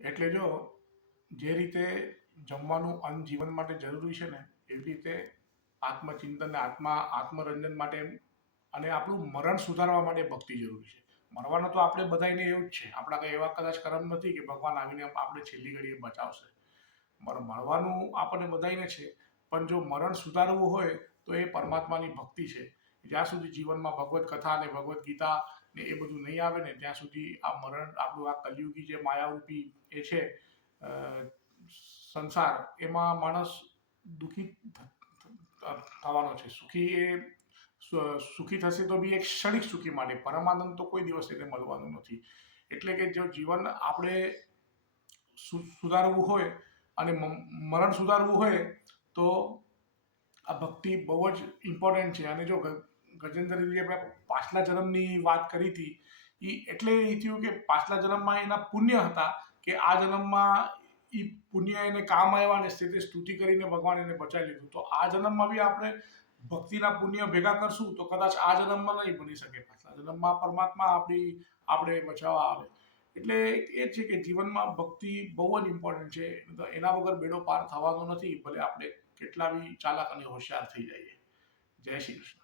એટલે જો જે રીતે જમવાનું અન્ન જીવન માટે જરૂરી છે ને, એવી રીતે આત્મચિંતન ને આત્મરંજન માટે અને આપણું મરણ સુધારવા માટે ભક્તિ જરૂરી છે. મરવાનું તો આપણે બધાયને એવું જ છે. આપણા કંઈ એવા કદાચ કર્મ નથી કે ભગવાન આવીને આપણે છેલ્લી ઘડીએ બચાવશે. મળવાનું આપણને બધાયને છે, પણ જો મરણ સુધારવું હોય તો એ પરમાત્માની ભક્તિ છે. જ્યાં સુધી જીવનમાં ભગવદ્ કથા અને ભગવદ્ ગીતા ને એ બધું નહીં આવે ને ત્યાં સુધી આ મરણ આપણું આ કલિયુગી જે માયારૂપી એ છે અ, સંસાર, એમાં માણસ દુઃખી થવાનો છે. સુખી થશે તો બી એક ક્ષણિક સુખી માટે, પરમાનંદ તો કોઈ દિવસ એને મળવાનું નથી. એટલે કે જો જીવન આપણે સુધારવું હોય અને મરણ સુધારવું હોય તો આ ભક્તિ બહુ જ ઇમ્પોર્ટન્ટ છે. અને જો ગજેન્દ્રજી આપણે પાછલા જન્મની વાત કરી હતી, એ એટલે એ થયું કે પાછલા જન્મમાં એના પુણ્ય હતા કે આ જન્મમાં એ પુણ્ય એને કામ આવ્યા અને સ્થિતિ સ્તુતિ કરીને ભગવાન એને બચાવી લીધું. તો આ જન્મમાં બી આપણે ભક્તિના પુણ્ય ભેગા કરશું તો કદાચ આ જન્મમાં નહીં બની શકે, પાછલા જન્મમાં પરમાત્મા આપણે બચાવવા આવે. એટલે એ છે કે જીવનમાં ભક્તિ બહુ જ ઇમ્પોર્ટન્ટ છે. તો એના વગર બેડો પાર થવાનો નથી, ભલે આપણે કેટલા બી ચાલાક અને હોશિયાર થઈ જઈએ. જય શ્રી કૃષ્ણ.